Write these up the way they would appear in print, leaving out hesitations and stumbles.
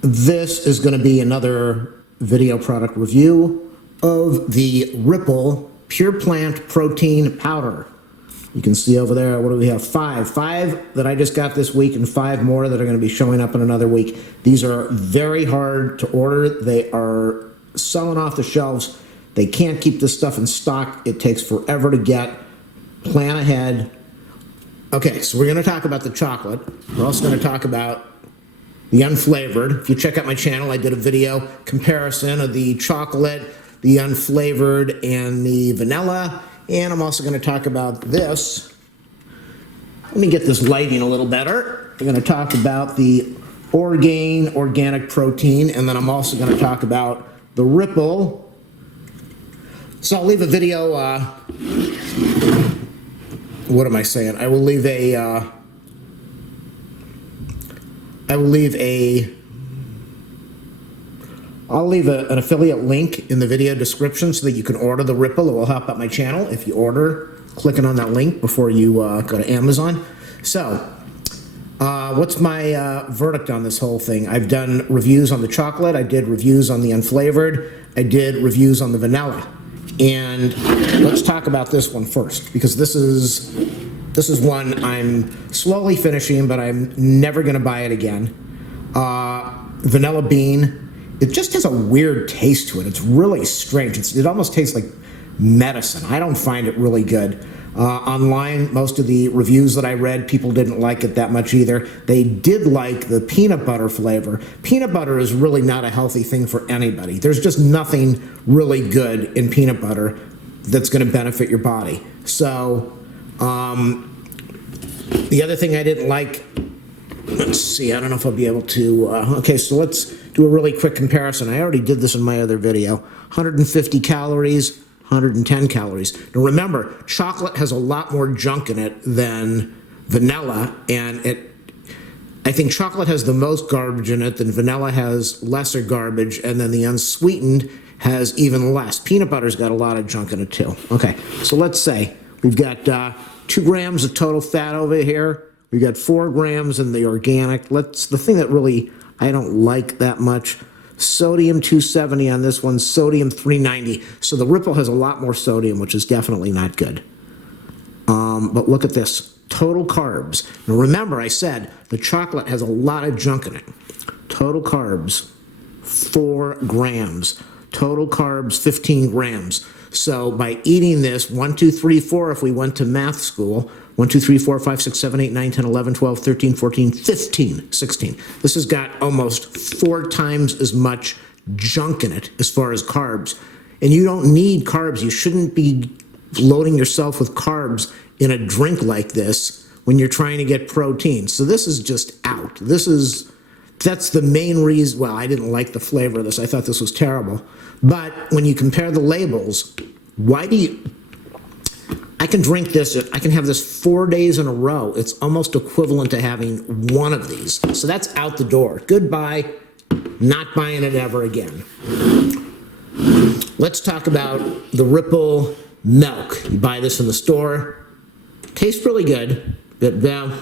This is going to be another video product review of the Ripple Pure Plant Protein Powder. You can see over there, what do we have? Five that I just got this week and 5 more that are going to be showing up in another week. These are very hard to order. They are selling off the shelves. They can't keep this stuff in stock. It takes forever to get. Plan ahead. Okay, so we're going to talk about the chocolate. We're also going to talk about the unflavored. If you check out my channel, I did a video comparison of the chocolate, the unflavored, and the vanilla. And I'm also going to talk about this. Let me get this lighting a little better. I'm going to talk about the Orgain organic protein, and then I'm also going to talk about the Ripple. So I'll leave a video, what am I saying? I'll leave an affiliate link in the video description so that you can order the Ripple. It will help out my channel if you order, clicking on that link before you go to Amazon. So, what's my verdict on this whole thing? I've done reviews on the chocolate. I did reviews on the unflavored. I did reviews on the vanilla. And let's talk about this one first, because this is one I'm slowly finishing, but I'm never going to buy it again. Vanilla bean. It just has a weird taste to it. It's really strange. It almost tastes like medicine. I don't find it really good. Online, most of the reviews that I read, people didn't like it that much either. They did like the peanut butter flavor. Peanut butter is really not a healthy thing for anybody. There's just nothing really good in peanut butter that's going to benefit your body. So, the other thing I didn't like, let's see, I don't know if I'll be able to, okay, so let's do a really quick comparison. I already did this in my other video. 150 calories, 110 calories. Now remember, chocolate has a lot more junk in it than vanilla, and I think chocolate has the most garbage in it, then vanilla has lesser garbage, and then the unsweetened has even less. Peanut butter's got a lot of junk in it too. Okay, so let's say we've got 2 grams of total fat over here. We've got 4 grams in the organic. The thing that really I don't like that much, sodium 270 on this one, sodium 390. So the Ripple has a lot more sodium, which is definitely not good. But look at this, total carbs. Now remember, I said the chocolate has a lot of junk in it. Total carbs, 4 grams. Total carbs, 15 grams. So by eating this, 1, 2, 3, 4, if we went to math school, 1, 2, 3, 4, 5, 6, 7, 8, 9, 10, 11, 12, 13, 14, 15, 16. This has got almost 4 times as much junk in it as far as carbs. And you don't need carbs. You shouldn't be loading yourself with carbs in a drink like this when you're trying to get protein. So this is just out. That's the main reason. Well, I didn't like the flavor of this. I thought this was terrible. But when you compare the labels, I can drink this, I can have this 4 days in a row. It's almost equivalent to having 1 of these. So that's out the door. Goodbye, not buying it ever again. Let's talk about the Ripple milk. You buy this in the store. Tastes really good, but the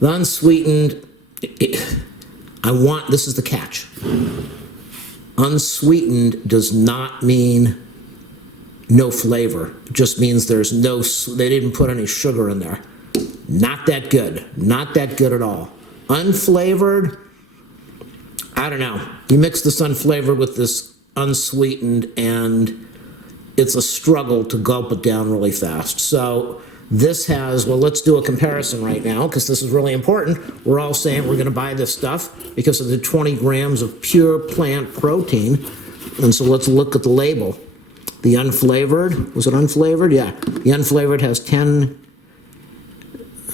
unsweetened, this is the catch. Unsweetened does not mean no flavor. It just means there's they didn't put any sugar in there. Not that good. Not that good at all. Unflavored, I don't know. You mix this unflavored with this unsweetened and it's a struggle to gulp it down really fast. So this has, well, let's do a comparison right now because this is really important. We're all saying we're going to buy this stuff because of the 20 grams of pure plant protein. And so let's look at the label. The unflavored, was it unflavored? Yeah. The unflavored has 10,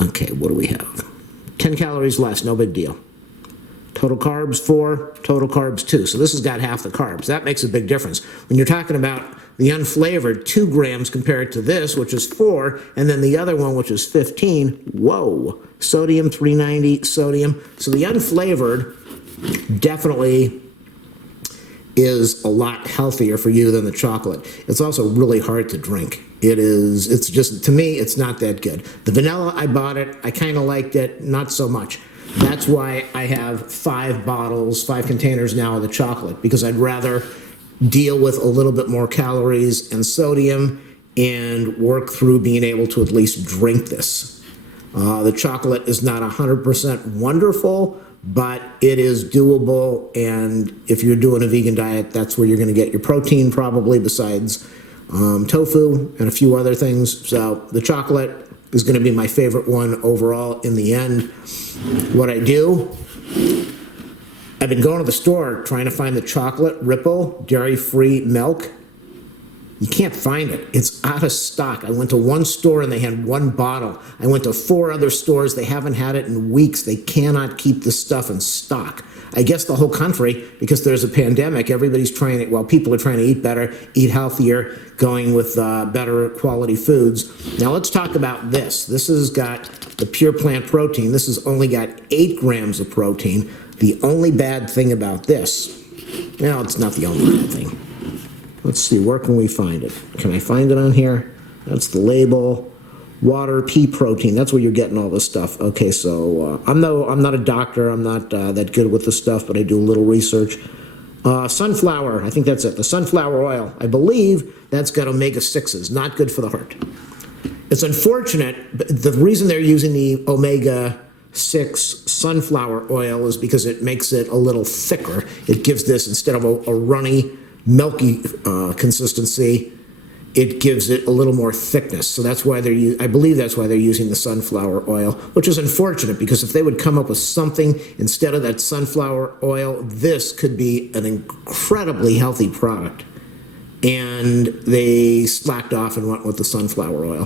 okay, what do we have? 10 calories less, no big deal. Total carbs 4, total carbs 2. So this has got half the carbs. That makes a big difference. When you're talking about the unflavored, 2 grams compared to this, which is 4, and then the other one, which is 15, whoa. Sodium 390, sodium. So the unflavored definitely is a lot healthier for you than the chocolate. It's also really hard to drink. It's just, to me, it's not that good. The vanilla, I bought it, I kind of liked it, not so much. That's why I have 5 containers now of the chocolate, because I'd rather deal with a little bit more calories and sodium and work through being able to at least drink this. The chocolate is not 100% wonderful, but it is doable, and if you're doing a vegan diet, that's where you're going to get your protein probably, besides tofu and a few other things. So the chocolate is going to be my favorite one overall in the end. What I do, I've been going to the store trying to find the chocolate Ripple dairy-free milk. You can't find it. It's out of stock. I went to one store and they had 1 bottle. I went to 4 other stores. They haven't had it in weeks. They cannot keep this stuff in stock. I guess the whole country, because there's a pandemic, everybody's trying to, well, people are trying to eat better, eat healthier, going with better quality foods. Now let's talk about this. This has got the pure plant protein. This has only got 8 grams of protein. The only bad thing about this, well, it's not the only bad thing. Let's see, where can we find it? Can I find it on here? That's the label. Water, pea protein, that's where you're getting all this stuff. Okay, so I'm not a doctor, I'm not that good with this stuff, but I do a little research. Sunflower, I think that's it. The sunflower oil, I believe that's got omega-6s, not good for the heart. It's unfortunate, but the reason they're using the omega-6 sunflower oil is because it makes it a little thicker. It gives this, instead of a runny, milky consistency, it gives it a little more thickness. So that's why I believe that's why they're using the sunflower oil, which is unfortunate, because if they would come up with something instead of that sunflower oil, this could be an incredibly healthy product. And they slacked off and went with the sunflower oil.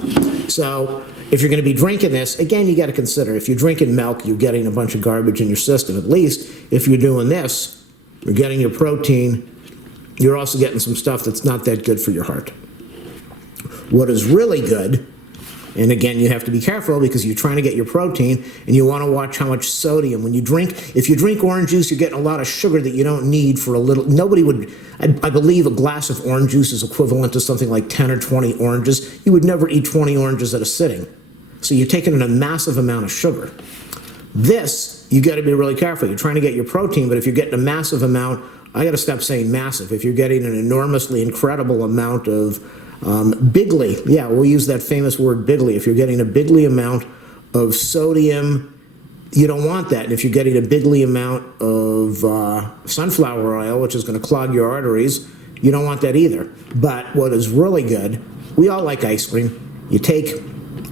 So if you're going to be drinking this, again, you got to consider, if you're drinking milk, you're getting a bunch of garbage in your system. At least if you're doing this, you're getting your protein, you're also getting some stuff that's not that good for your heart. What is really good, and again, you have to be careful because you're trying to get your protein and you want to watch how much sodium. When you drink, if you drink orange juice, you're getting a lot of sugar that you don't need for a little. Nobody would, I believe a glass of orange juice is equivalent to something like 10 or 20 oranges. You would never eat 20 oranges at a sitting. So you're taking in a massive amount of sugar. This, you got to be really careful. You're trying to get your protein, but if you're getting a massive amount, I got to stop saying massive. If you're getting an enormously incredible amount of bigly, yeah, we'll use that famous word bigly. If you're getting a bigly amount of sodium, you don't want that. And if you're getting a bigly amount of sunflower oil, which is going to clog your arteries, you don't want that either. But what is really good, we all like ice cream. You take,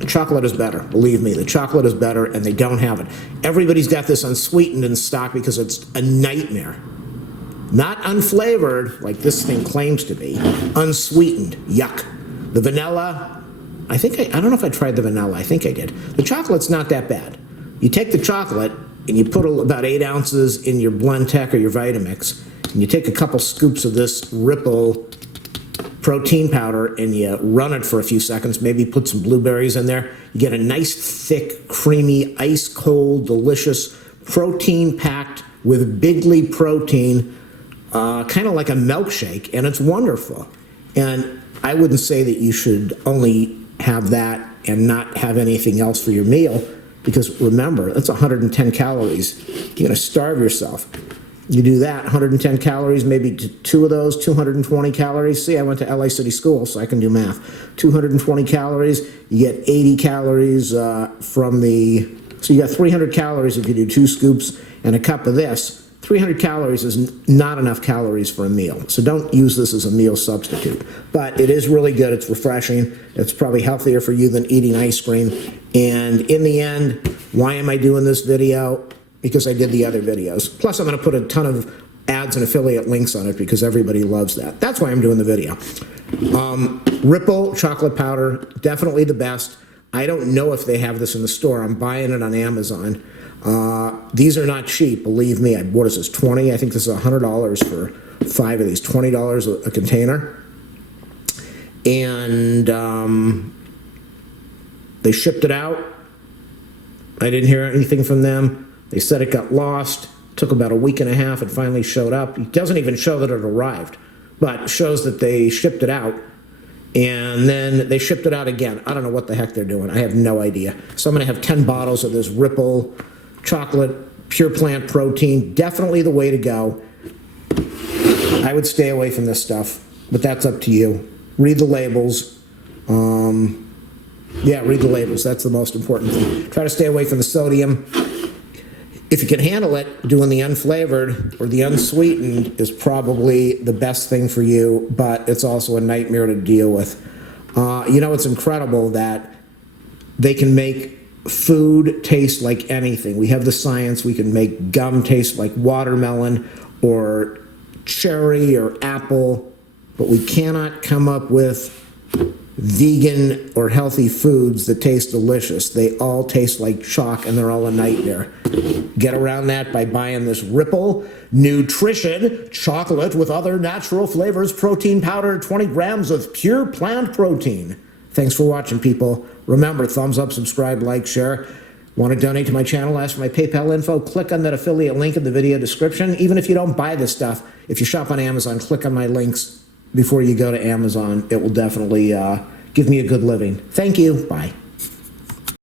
chocolate is better. Believe me, the chocolate is better, and they don't have it. Everybody's got this unsweetened in stock because it's a nightmare. Not unflavored, like this thing claims to be. Unsweetened. Yuck. The vanilla, I don't know if I tried the vanilla. I think I did. The chocolate's not that bad. You take the chocolate and you put about 8 ounces in your Blend Tech or your Vitamix, and you take a couple scoops of this Ripple protein powder and you run it for a few seconds, maybe put some blueberries in there. You get a nice, thick, creamy, ice-cold, delicious, protein-packed with bigly protein, kind of like a milkshake, and it's wonderful. And I wouldn't say that you should only have that and not have anything else for your meal, because remember, that's 110 calories. You're going to starve yourself. You do that, 110 calories, maybe 2 of those, 220 calories. See, I went to LA City School, so I can do math. 220 calories, you get 80 calories from the, so you got 300 calories if you do 2 scoops and a cup of this. 300 calories is not enough calories for a meal, so don't use this as a meal substitute. But it is really good, it's refreshing, it's probably healthier for you than eating ice cream. And in the end, why am I doing this video? Because I did the other videos. Plus I'm gonna put a ton of ads and affiliate links on it because everybody loves that. That's why I'm doing the video. Ripple chocolate powder, definitely the best. I don't know if they have this in the store. I'm buying it on Amazon. These are not cheap, believe me. What is this, 20? I think this is $100 for 5 of these, $20 a container. And they shipped it out. I didn't hear anything from them. They said it got lost. Took about a week and a half. It finally showed up. It doesn't even show that it arrived, but shows that they shipped it out. And then they shipped it out again. I don't know what the heck they're doing. I have no idea. So I'm going to have 10 bottles of this Ripple chocolate, pure plant protein, definitely the way to go. I would stay away from this stuff, but that's up to you. Read the labels. Yeah, read the labels. That's the most important thing. Try to stay away from the sodium. If you can handle it, doing the unflavored or the unsweetened is probably the best thing for you, but it's also a nightmare to deal with. You know, it's incredible that they can make food taste like anything. We have the science. We can make gum taste like watermelon or cherry or apple, but we cannot come up with vegan or healthy foods that taste delicious. They all taste like chalk and they're all a nightmare. Get around that by buying this Ripple Nutrition chocolate with other natural flavors, protein powder, 20 grams of pure plant protein. Thanks for watching, people. Remember, thumbs up, subscribe, like, share. Want to donate to my channel? Ask for my PayPal info. Click on that affiliate link in the video description. Even if you don't buy this stuff, if you shop on Amazon, click on my links before you go to Amazon. It will definitely give me a good living. Thank you. Bye.